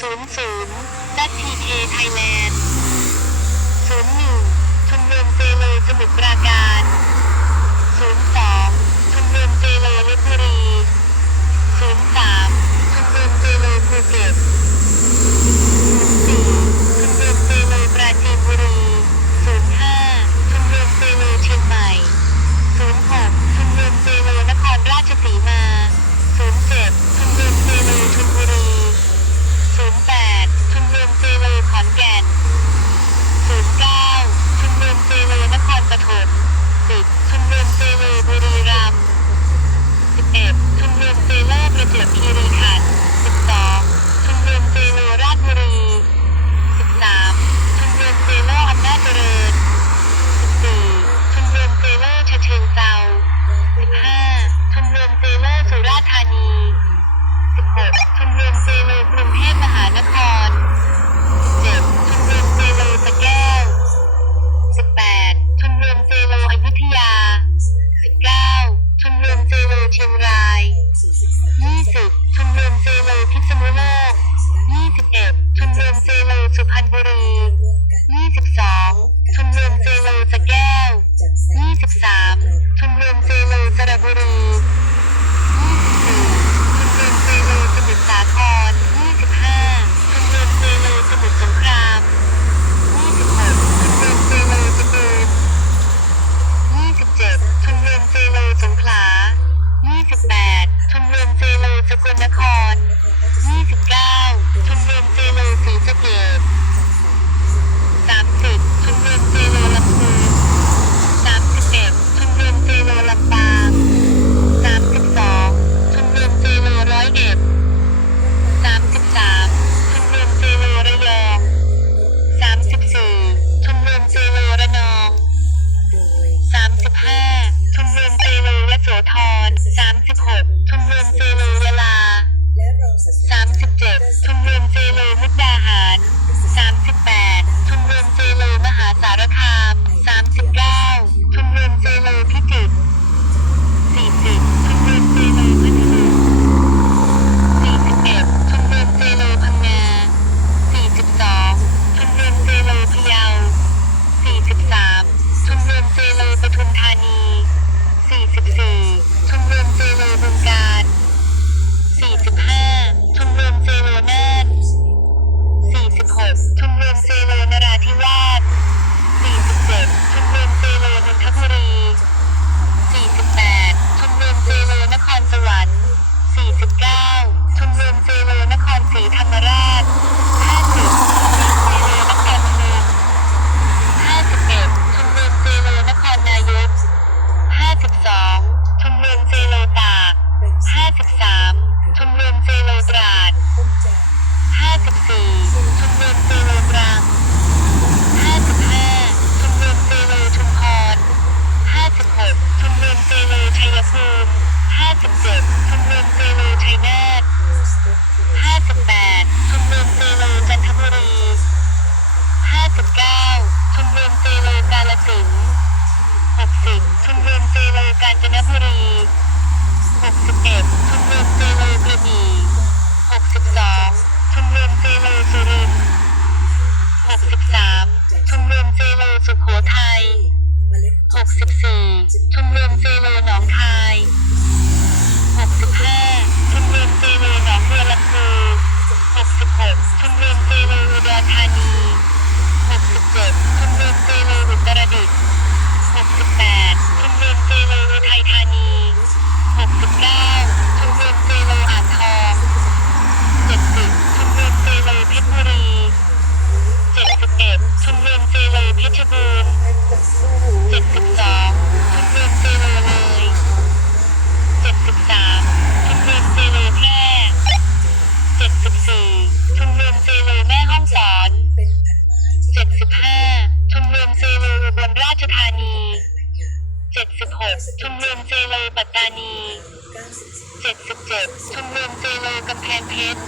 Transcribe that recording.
00ดัตทีเคไทยแลนด์01ชมรมเซเลสมุทรปราการ ยงรายยี่สิบชุมรมเซโลพิษณุโลกยี่สิบเอ็ดชุมรมเซโลสุพรรณบุรียี่สิบสองชุมรมเซโลสะแก้วยี่สิบสามชุมรมเซโลสระบุรี สกลนคร 29ารคาม 30 57ชุมนุมเซโลชัยนา58ชุมนุมเซโลจันทบุรี59ชุมนุมเซโลกาฬสินธุ์60ชุมนุมเซโลกาญจนบุรี61ชุมนุมเซโลกระบี่62ชุมนุมเซโลสุรินทร์63ชุมนุมเซโลสุโขทัย64ชุมนุมเซโลหนองคาย 65ชมรมเจวีหนองบัวลำพู66ชมรมเจวีอุดรธานี67ชมรมเจวีอุตรดิต68ชมรมเจวีอุทยธานี ชธานี 76 ชุมนุมเจโลปัตตานี 77 ชุมนุมเจโลกำแพงเพชร